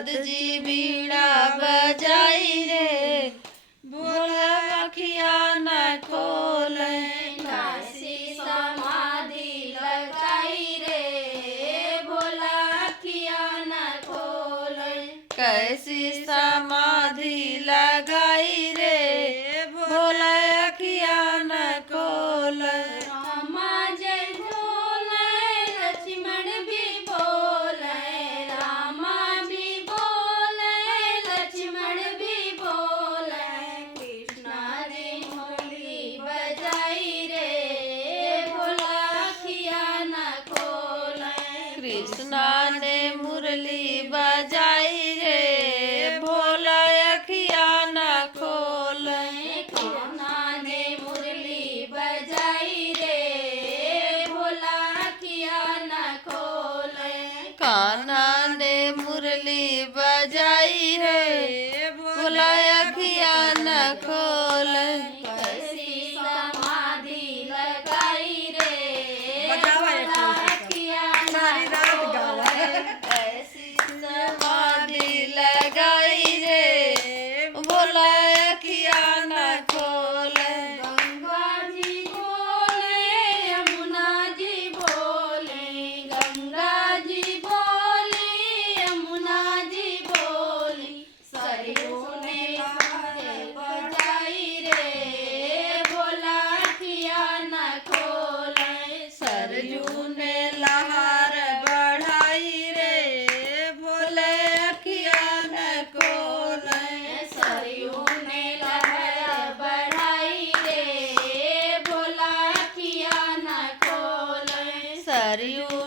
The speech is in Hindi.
नारद जी बीड़ा बजाई रे, भोला अखिया न खोले। कैसी समाधि लगाई रे, भोला अखिया न खोले। कैसी समाधि लगाई रे, भोला अखिया न खोले। रामा जय बोले, लक्ष्मण भी बोले, रामा भी बोले, लक्ष्मण भी बोले। कृष्णा ने मुरली बजाई रे, भोला अखिया न खोले। कृष्णा ने मुरली बजाई रे, भोला अखिया न खोले। कृष्णा ने मुरली बजाई रे, भोला अखिया न खोले। कान्हा ने मुरली बजाई रे, भोला अखिया न खोले। कैसी समाधि लगाई रे, भोला अखिया न खोले। ऐसी समाधि लगाई रे, भोला अखिया न खोले। गंगा जी बोले, यमुना जी बोले, गंगा जी बोले, यमुना जी बोली। सरयू ने लहर बजाई रे, भोला अखिया न खोले। सरजू ने लहर बढ़ाई रे, भोले अखिया न खोले। सरयू ने लहर बढ़ाई रे, भोला अखिया न खोले। सरयू